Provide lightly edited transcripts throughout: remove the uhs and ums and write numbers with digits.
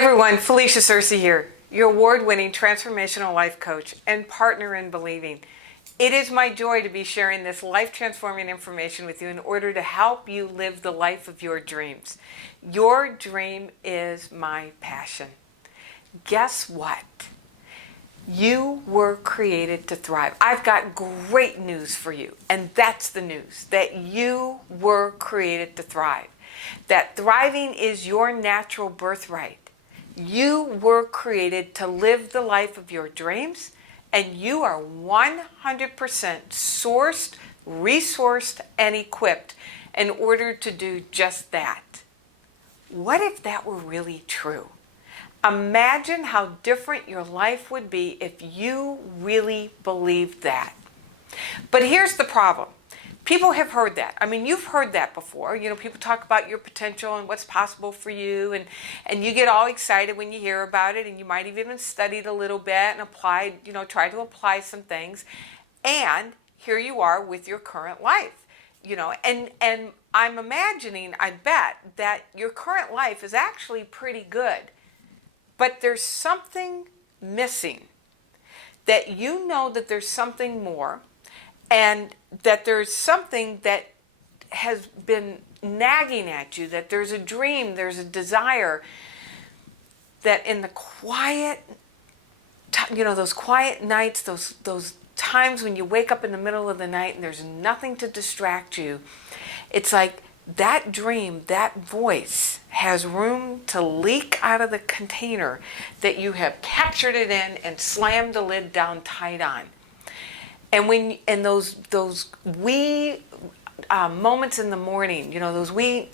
Everyone, Felicia Searcy here, your award-winning transformational life coach and partner in believing. It is my joy to be sharing this life-transforming information with you in order to help you live the life of your dreams. Your dream is my passion. Guess what? You were created to thrive. I've got great news for you, and that's the news, that you were created to thrive. That thriving is your natural birthright. You were created to live the life of your dreams, and you are 100% sourced, resourced, and equipped in order to do just that. What if that were really true? Imagine how different your life would be if you really believed that. But here's the problem. People have heard that. I mean, you've heard that before. You know, people talk about your potential and what's possible for you, and you get all excited when you hear about it, and you might have even studied a little bit and applied, tried to apply some things. And here you are with your current life, and I'm imagining, I bet, that your current life is actually pretty good. But there's something missing, that you know that there's something more, and that there's something that has been nagging at you, that there's a dream, there's a desire, that in the quiet, those quiet nights, those times when you wake up in the middle of the night and there's nothing to distract you, it's like that dream, that voice has room to leak out of the container that you have captured it in and slammed the lid down tight on. And those wee moments in the morning, those wee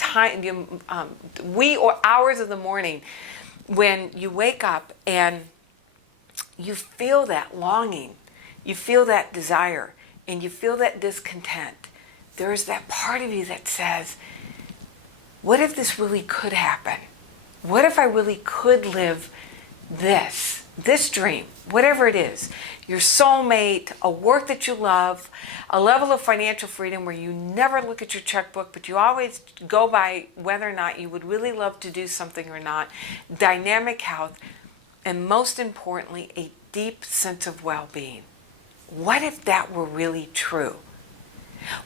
hours of the morning when you wake up and you feel that longing, you feel that desire, and you feel that discontent. There is that part of you that says, what if this really could happen? What if I really could live this dream, whatever it is, your soulmate, a work that you love, a level of financial freedom where you never look at your checkbook, but you always go by whether or not you would really love to do something or not, dynamic health, and most importantly, a deep sense of well-being. What if that were really true?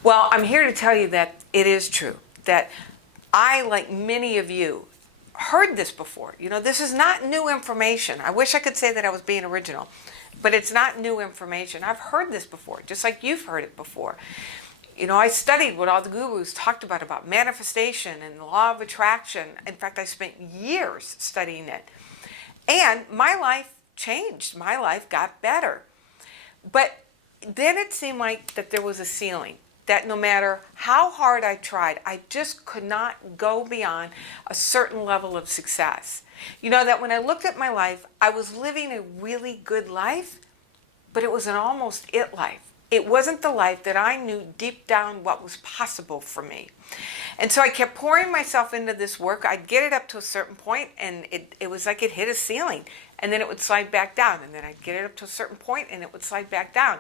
Well, I'm here to tell you that it is true, that I, like many of you, heard this before. This is not new information. I wish I could say that I was being original, but it's not new information. I've heard this before, just like you've heard it before. I studied what all the gurus talked about manifestation and the law of attraction. In fact, I spent years studying it. And my life changed. My life got better. But then it seemed like that there was a ceiling, that no matter how hard I tried, I just could not go beyond a certain level of success. That when I looked at my life, I was living a really good life, but it was an almost it life. It wasn't the life that I knew deep down what was possible for me. And so I kept pouring myself into this work. I'd get it up to a certain point, and it was like it hit a ceiling, and then it would slide back down, and then I'd get it up to a certain point, and it would slide back down.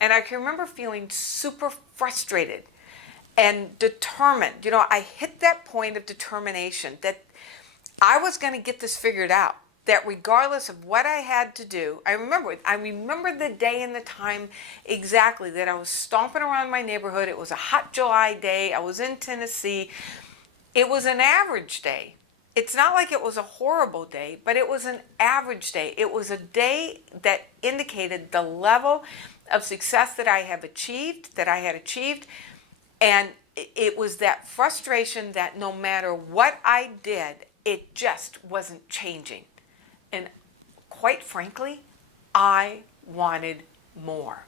And I can remember feeling super frustrated and determined. I hit that point of determination that I was going to get this figured out, that regardless of what I had to do, I remember the day and the time exactly, that I was stomping around my neighborhood. It was a hot July day. I was in Tennessee. It was an average day. It's not like it was a horrible day, but it was an average day. It was a day that indicated the level of success that I had achieved, and it was that frustration that no matter what I did, it just wasn't changing. And quite frankly, I wanted more.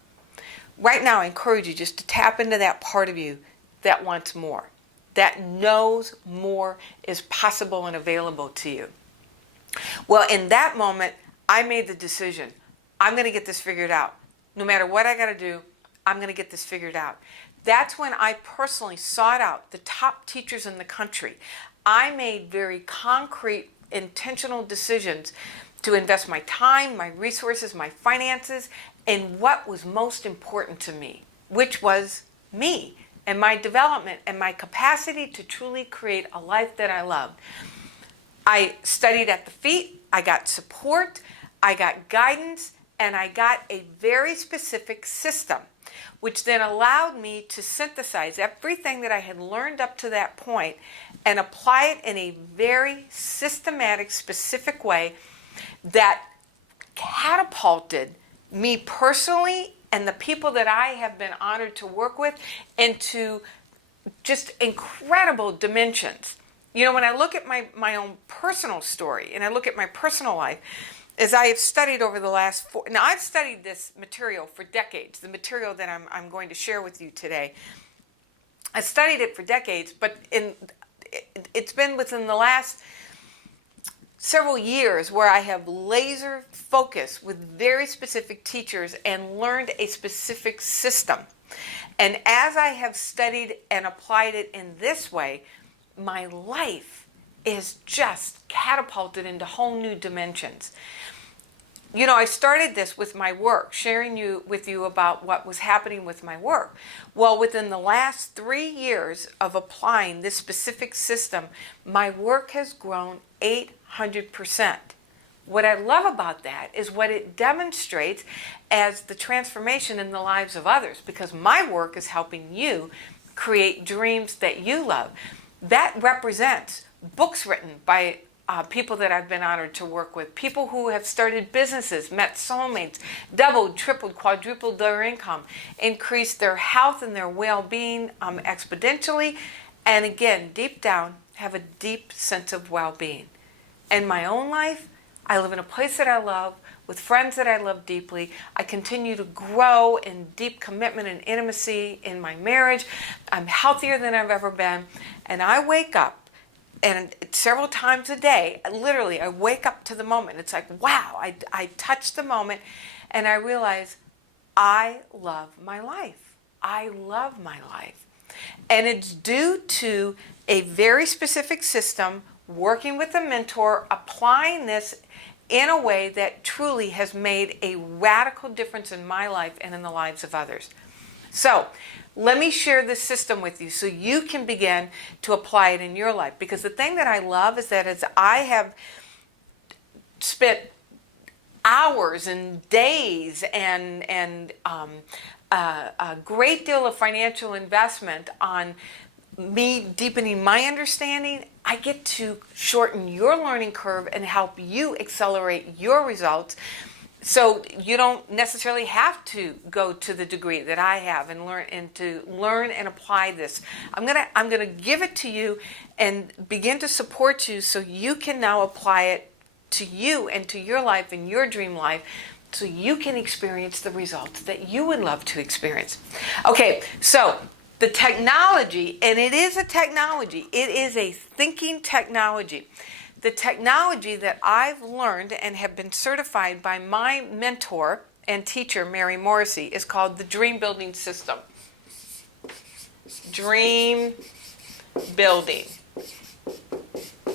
Right now, I encourage you just to tap into that part of you that wants more, that knows more is possible and available to you. Well, in that moment, I made the decision, I'm going to get this figured out. No matter what I got to do, I'm going to get this figured out. That's when I personally sought out the top teachers in the country. I made very concrete, intentional decisions to invest my time, my resources, my finances, in what was most important to me, which was me and my development and my capacity to truly create a life that I loved. I studied at the feet, I got support, I got guidance, and I got a very specific system, which then allowed me to synthesize everything that I had learned up to that point and apply it in a very systematic, specific way that catapulted me personally and the people that I have been honored to work with into just incredible dimensions. You know, when I look at my own personal story and I look at my personal life, as I have studied over the last now I've studied this material for decades, the material that I'm going to share with you today. I studied it for decades, but it's been within the last several years where I have laser focused with very specific teachers and learned a specific system. And as I have studied and applied it in this way, my life is just catapulted into whole new dimensions. You know, I started this with my work, sharing with you about what was happening with my work. Well, within the last 3 years of applying this specific system, my work has grown 800%. What I love about that is what it demonstrates as the transformation in the lives of others, because my work is helping you create dreams that you love. That represents books written by people that I've been honored to work with, people who have started businesses, met soulmates, doubled, tripled, quadrupled their income, increased their health and their well-being exponentially, and again, deep down, have a deep sense of well-being. In my own life, I live in a place that I love, with friends that I love deeply. I continue to grow in deep commitment and intimacy in my marriage. I'm healthier than I've ever been. And I wake up, and several times a day, literally, I wake up to the moment. It's like, wow, I touch the moment, and I realize I love my life. I love my life. And it's due to a very specific system, working with a mentor, applying this in a way that truly has made a radical difference in my life and in the lives of others. So let me share this system with you so you can begin to apply it in your life. Because the thing that I love is that as I have spent hours and days and a great deal of financial investment on me deepening my understanding, I get to shorten your learning curve and help you accelerate your results, so you don't necessarily have to go to the degree that I have and learn and apply this. I'm gonna give it to you and begin to support you so you can now apply it to you and to your life and your dream life, so you can experience the results that you would love to experience. Okay, so the technology, and it is a technology, it is a thinking technology. The technology that I've learned and have been certified by my mentor and teacher, Mary Morrissey, is called the Dream Building System. Dream Building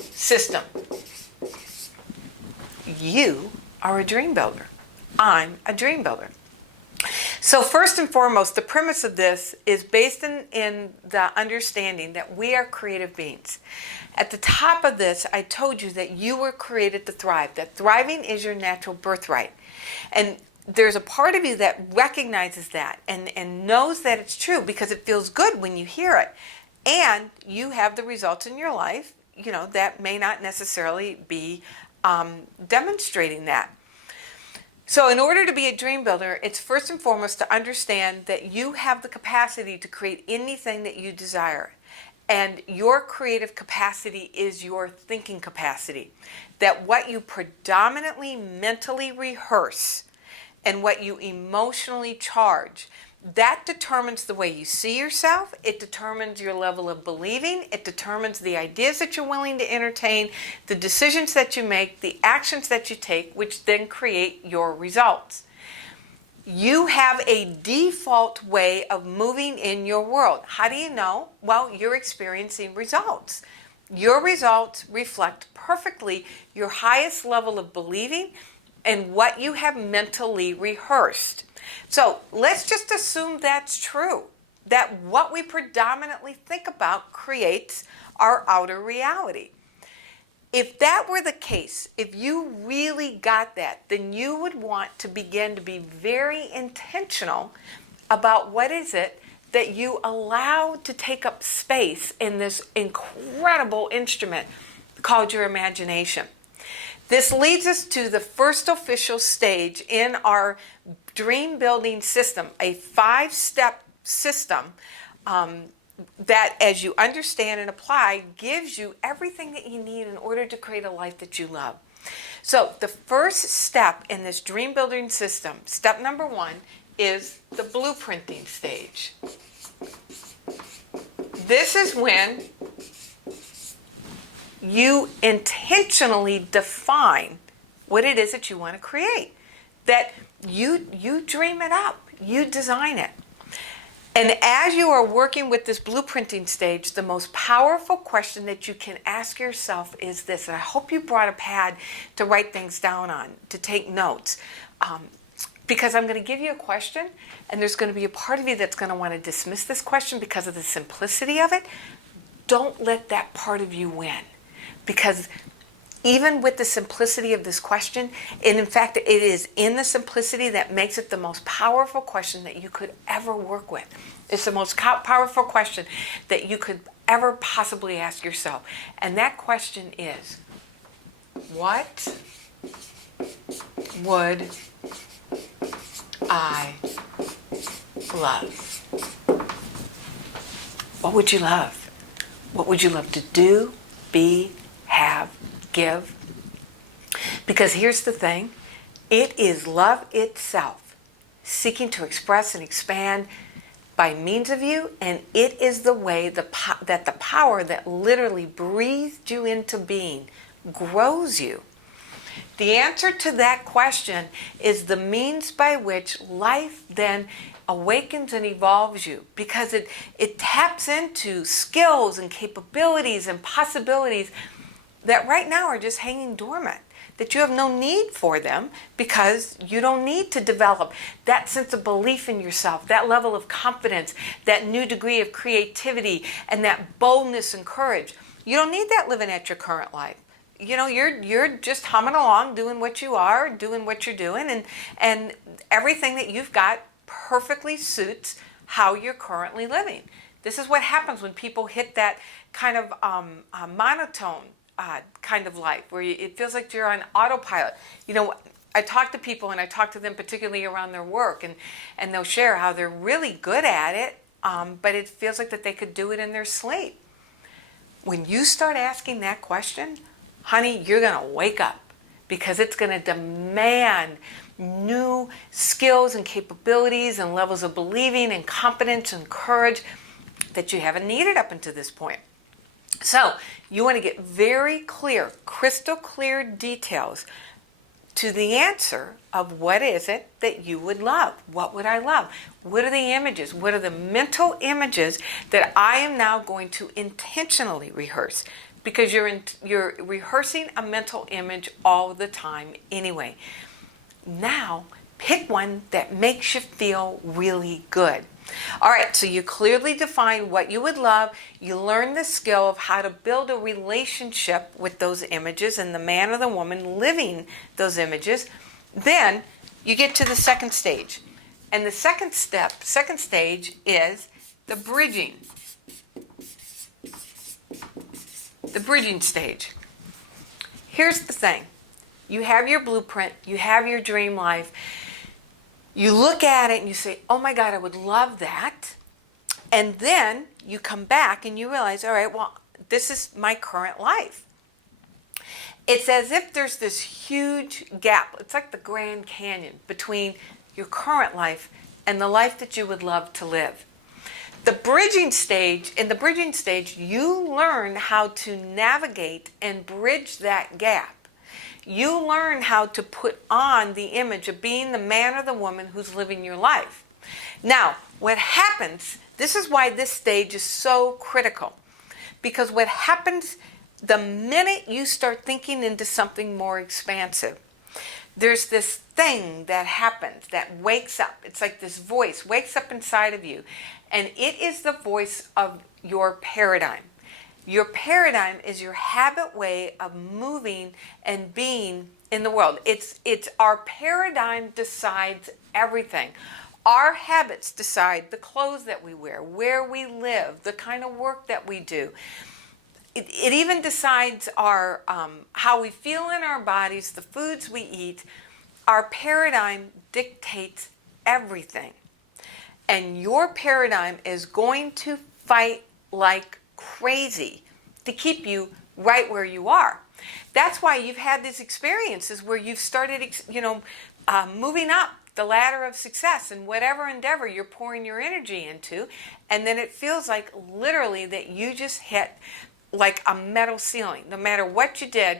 System. You are a dream builder. I'm a dream builder. So first and foremost, the premise of this is based in the understanding that we are creative beings. At the top of this, I told you that you were created to thrive, that thriving is your natural birthright. And there's a part of you that recognizes that and knows that it's true because it feels good when you hear it. And you have the results in your life, that may not necessarily be demonstrating that. So in order to be a dream builder, it's first and foremost to understand that you have the capacity to create anything that you desire. And your creative capacity is your thinking capacity. That what you predominantly mentally rehearse and what you emotionally charge, that determines the way you see yourself. It determines your level of believing. It determines the ideas that you're willing to entertain, the decisions that you make, the actions that you take, which then create your results. You have a default way of moving in your world. How do you know? Well, you're experiencing results. Your results reflect perfectly your highest level of believing and what you have mentally rehearsed. So let's just assume that's true, that what we predominantly think about creates our outer reality. If that were the case, if you really got that, then you would want to begin to be very intentional about what is it that you allow to take up space in this incredible instrument called your imagination. This leads us to the first official stage in our dream building system, a 5-step system that, as you understand and apply, gives you everything that you need in order to create a life that you love. So the first step in this dream building system, step number 1, is the blueprinting stage. This is when you intentionally define what it is that you want to create. That you dream it up, you design it. And as you are working with this blueprinting stage, the most powerful question that you can ask yourself is this, and I hope you brought a pad to write things down on, to take notes. Because I'm going to give you a question, and there's going to be a part of you that's going to want to dismiss this question because of the simplicity of it. Don't let that part of you win. Because even with the simplicity of this question, and in fact, it is in the simplicity that makes it the most powerful question that you could ever work with. It's the most powerful question that you could ever possibly ask yourself. And that question is, what would I love? What would you love? What would you love to do, be, have, give? Because here's the thing, it is love itself seeking to express and expand by means of you, and it is the way that the power that literally breathed you into being grows you. The answer to that question is the means by which life then awakens and evolves you, because it taps into skills and capabilities and possibilities that right now are just hanging dormant, that you have no need for them because you don't need to develop that sense of belief in yourself, that level of confidence, that new degree of creativity, and that boldness and courage. You don't need that living at your current life. You know, you're just humming along, doing what you are, doing what you're doing, and everything that you've got perfectly suits how you're currently living. This is what happens when people hit that kind of monotone kind of life, where it feels like you're on autopilot. You know, I talk to people, and I talk to them particularly around their work, and they'll share how they're really good at it, but it feels like that they could do it in their sleep. When you start asking that question, honey, you're going to wake up, because it's going to demand new skills and capabilities and levels of believing and competence and courage that you haven't needed up until this point. So you want to get very clear, crystal clear details to the answer of what is it that you would love. What would I love? What are the images? What are the mental images that I am now going to intentionally rehearse? Because you're rehearsing a mental image all the time anyway. Now, pick one that makes you feel really good. All right, so you clearly define what you would love. You learn the skill of how to build a relationship with those images and the man or the woman living those images. Then you get to the second stage. And the second stage is the bridging. The bridging stage. Here's the thing. You have your blueprint, you have your dream life. You look at it and you say, oh my God, I would love that. And then you come back and you realize, all right, well, this is my current life. It's as if there's this huge gap. It's like the Grand Canyon between your current life and the life that you would love to live. In the bridging stage, you learn how to navigate and bridge that gap. You learn how to put on the image of being the man or the woman who's living your life. Now, what happens, this is why this stage is so critical. Because what happens the minute you start thinking into something more expansive, there's this thing that happens that wakes up. It's like this voice wakes up inside of you. And it is the voice of your paradigm. Your paradigm is your habit way of moving and being in the world. It's our paradigm decides everything. Our habits decide the clothes that we wear, where we live, the kind of work that we do. It even decides our how we feel in our bodies, the foods we eat. Our paradigm dictates everything. And your paradigm is going to fight like crazy to keep you right where you are. That's why you've had these experiences where you've started, moving up the ladder of success in whatever endeavor you're pouring your energy into, and then it feels like literally that you just hit like a metal ceiling. No matter what you did,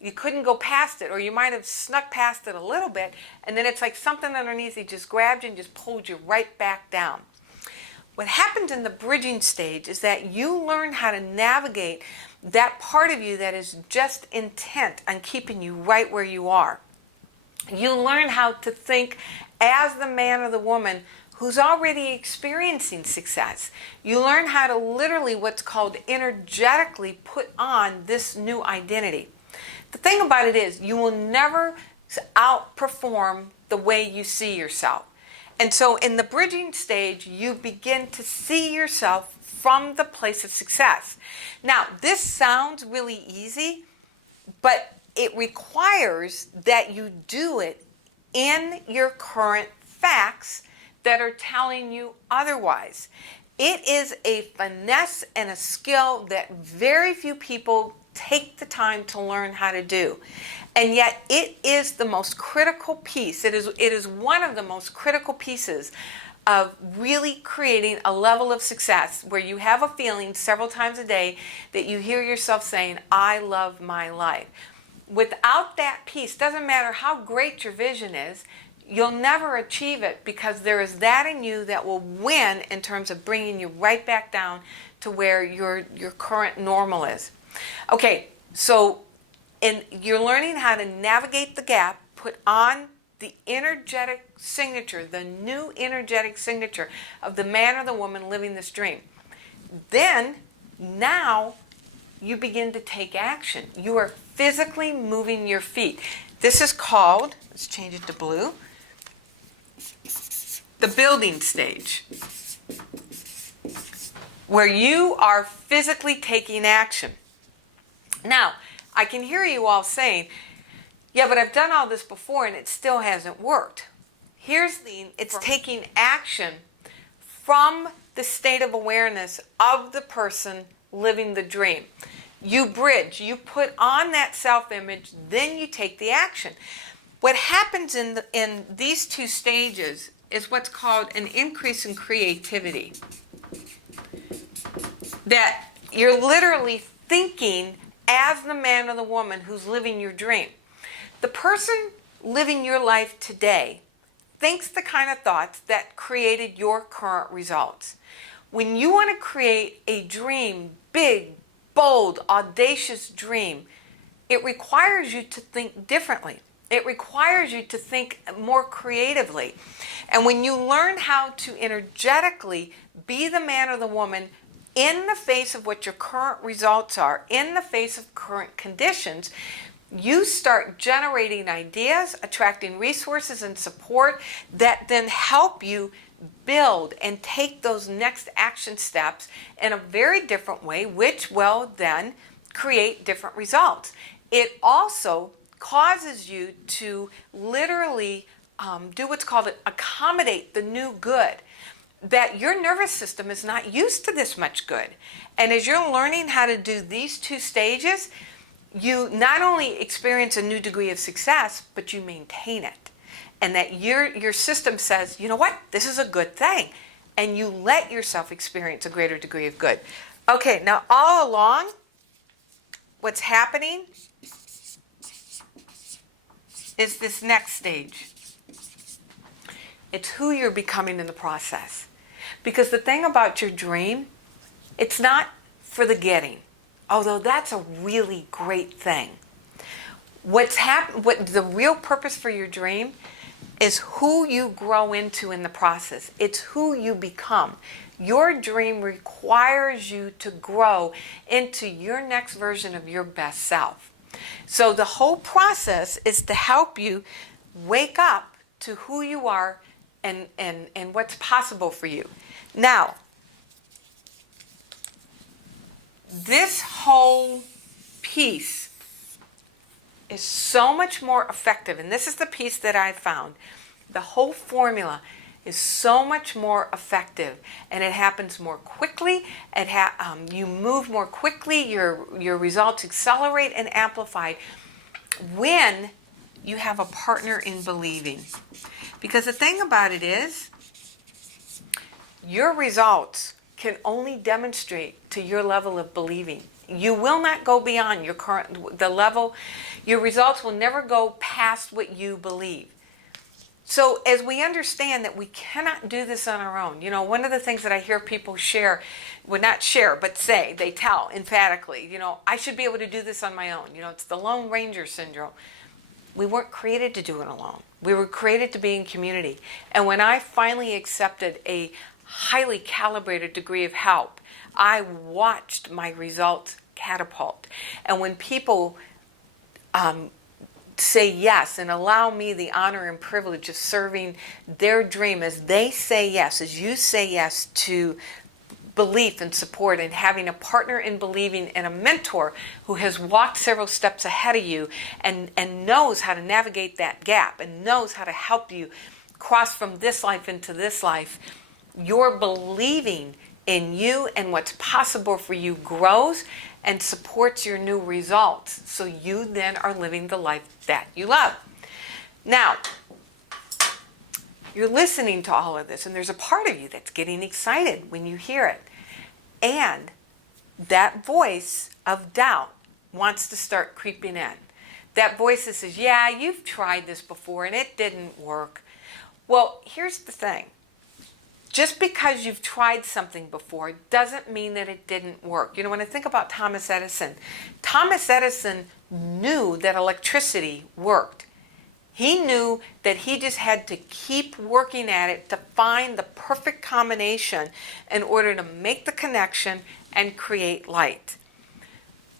you couldn't go past it, or you might have snuck past it a little bit, and then it's like something underneath you just grabbed you and just pulled you right back down. What happens in the bridging stage is that you learn how to navigate that part of you that is just intent on keeping you right where you are. You learn how to think as the man or the woman who's already experiencing success. You learn how to literally what's called energetically put on this new identity. The thing about it is you will never outperform the way you see yourself. And so in the bridging stage, you begin to see yourself from the place of success. Now, this sounds really easy, but it requires that you do it in your current facts that are telling you otherwise. It is a finesse and a skill that very few people take the time to learn how to do. And yet it is the most critical piece. It is one of the most critical pieces of really creating a level of success where you have a feeling several times a day that you hear yourself saying, I love my life. Without that piece, doesn't matter how great your vision is, you'll never achieve it, because there is that in you that will win in terms of bringing you right back down to where your current normal is. Okay, so you're learning how to navigate the gap, put on the energetic signature, the new energetic signature of the man or the woman living this dream. Then, now, you begin to take action. You are physically moving your feet. This is called, let's change it to blue, the building stage, where you are physically taking action. Now, I can hear you all saying, yeah, but I've done all this before and it still hasn't worked. Here's it's taking action from the state of awareness of the person living the dream. You bridge, you put on that self-image, then you take the action. What happens in these two stages is what's called an increase in creativity. That you're literally thinking as the man or the woman who's living your dream. The person living your life today thinks the kind of thoughts that created your current results. When you want to create a dream, big, bold, audacious dream, it requires you to think differently. It requires you to think more creatively. And when you learn how to energetically be the man or the woman in the face of what your current results are, in the face of current conditions, you start generating ideas, attracting resources and support that then help you build and take those next action steps in a very different way, which will then create different results. It also causes you to literally do what's called accommodate the new good. That your nervous system is not used to this much good. And as you're learning how to do these two stages, you not only experience a new degree of success, but you maintain it. And that your system says, you know what, this is a good thing. And you let yourself experience a greater degree of good. Okay, now all along, what's happening is this next stage. It's who you're becoming in the process. Because the thing about your dream, it's not for the getting, although that's a really great thing. What the real purpose for your dream is who you grow into in the process. It's who you become. Your dream requires you to grow into your next version of your best self. So the whole process is to help you wake up to who you are and what's possible for you. Now, this whole piece is so much more effective, and this is the piece that I found. The whole formula is so much more effective, and it happens more quickly. You move more quickly. Your results accelerate and amplify when you have a partner in believing. Because the thing about it is, your results can only demonstrate to your level of believing. You will not go beyond the level. Your results will never go past what you believe. So as we understand that we cannot do this on our own, one of the things that I hear people share, well, not share, but say, they tell emphatically, I should be able to do this on my own. It's the Lone Ranger syndrome. We weren't created to do it alone. We were created to be in community. And when I finally accepted a highly calibrated degree of help, I watched my results catapult. And when people say yes and allow me the honor and privilege of serving their dream, as they say yes, as you say yes to belief and support, and having a partner in believing and a mentor who has walked several steps ahead of you and knows how to navigate that gap and knows how to help you cross from this life into this life, your believing in you and what's possible for you grows and supports your new results. So you then are living the life that you love. Now, you're listening to all of this, and there's a part of you that's getting excited when you hear it. And that voice of doubt wants to start creeping in. That voice that says, yeah, you've tried this before and it didn't work. Well, here's the thing. Just because you've tried something before doesn't mean that it didn't work. When I think about Thomas Edison knew that electricity worked. He knew that he just had to keep working at it to find the perfect combination in order to make the connection and create light.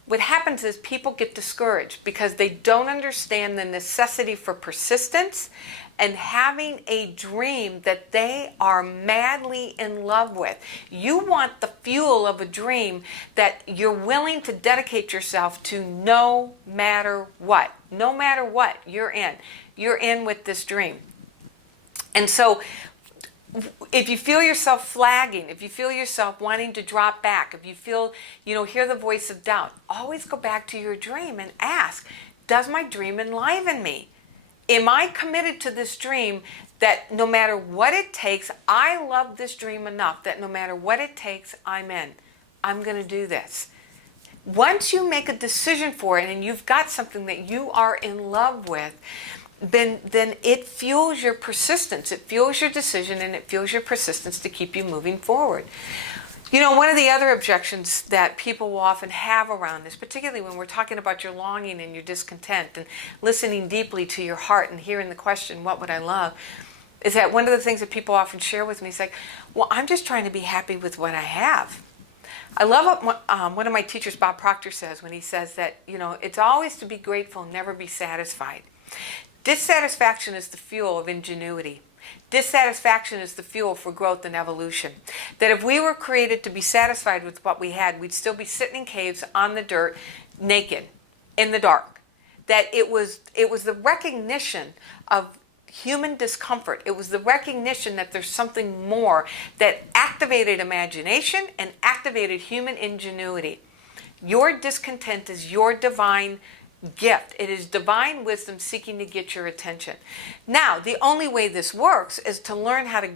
What happens is people get discouraged because they don't understand the necessity for persistence and having a dream that they are madly in love with. You want the fuel of a dream that you're willing to dedicate yourself to no matter what. No matter what, you're in. You're in with this dream. And so if you feel yourself flagging, if you feel yourself wanting to drop back, if you feel, hear the voice of doubt, always go back to your dream and ask, does my dream enliven me? Am I committed to this dream that no matter what it takes, I love this dream enough that no matter what it takes, I'm in. I'm going to do this. Once you make a decision for it and you've got something that you are in love with, then it fuels your persistence. It fuels your decision and it fuels your persistence to keep you moving forward. One of the other objections that people will often have around this, particularly when we're talking about your longing and your discontent and listening deeply to your heart and hearing the question, what would I love? Is that one of the things that people often share with me is like, well, I'm just trying to be happy with what I have. I love what one of my teachers, Bob Proctor, says when he says that, it's always to be grateful, never be satisfied. Dissatisfaction is the fuel of ingenuity. Dissatisfaction is the fuel for growth and evolution. That if we were created to be satisfied with what we had, we'd still be sitting in caves on the dirt, naked, in the dark. That it was the recognition of human discomfort. It was the recognition that there's something more that activated imagination and activated human ingenuity. Your discontent is your divine gift. It is divine wisdom seeking to get your attention. Now, the only way this works is to learn how to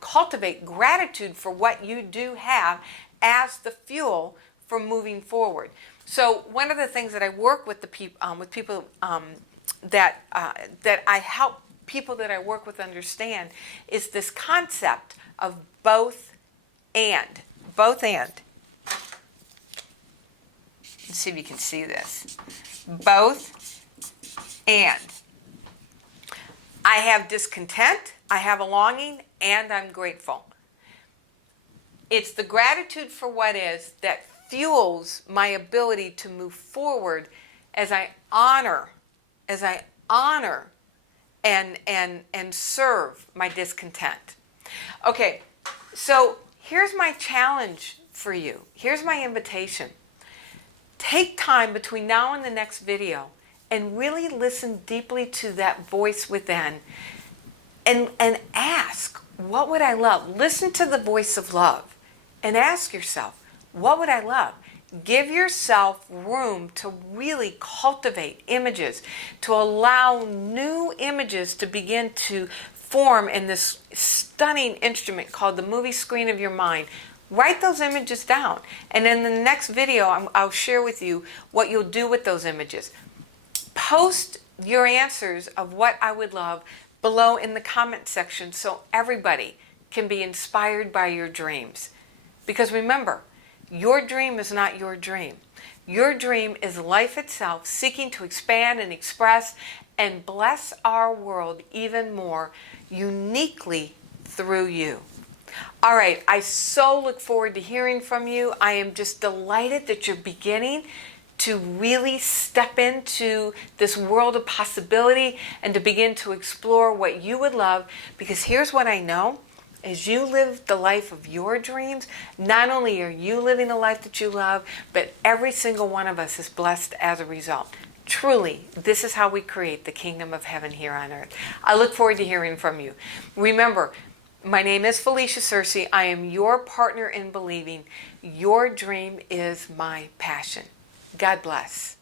cultivate gratitude for what you do have as the fuel for moving forward. So, one of the things that I work with people that I help people that I work with understand is this concept of both and. Both and. Let's see if you can see this. Both and. I have discontent, I have a longing, and I'm grateful. It's the gratitude for what is that fuels my ability to move forward as I honor and serve my discontent. Okay, so here's my challenge for you. Here's my invitation. Take time between now and the next video and really listen deeply to that voice within and ask, what would I love? Listen to the voice of love and ask yourself, what would I love? Give yourself room to really cultivate images, to allow new images to begin to form in this stunning instrument called the movie screen of your mind. Write those images down. And in the next video, I'll share with you what you'll do with those images. Post your answers of what I would love below in the comment section so everybody can be inspired by your dreams. Because remember, your dream is not your dream. Your dream is life itself, seeking to expand and express and bless our world even more uniquely through you. All right, I so look forward to hearing from you. I am just delighted that you're beginning to really step into this world of possibility and to begin to explore what you would love. Because here's what I know. As you live the life of your dreams, not only are you living the life that you love, but every single one of us is blessed as a result. Truly, this is how we create the kingdom of heaven here on earth. I look forward to hearing from you. Remember, my name is Felicia Searcy. I am your partner in believing. Your dream is my passion. God bless.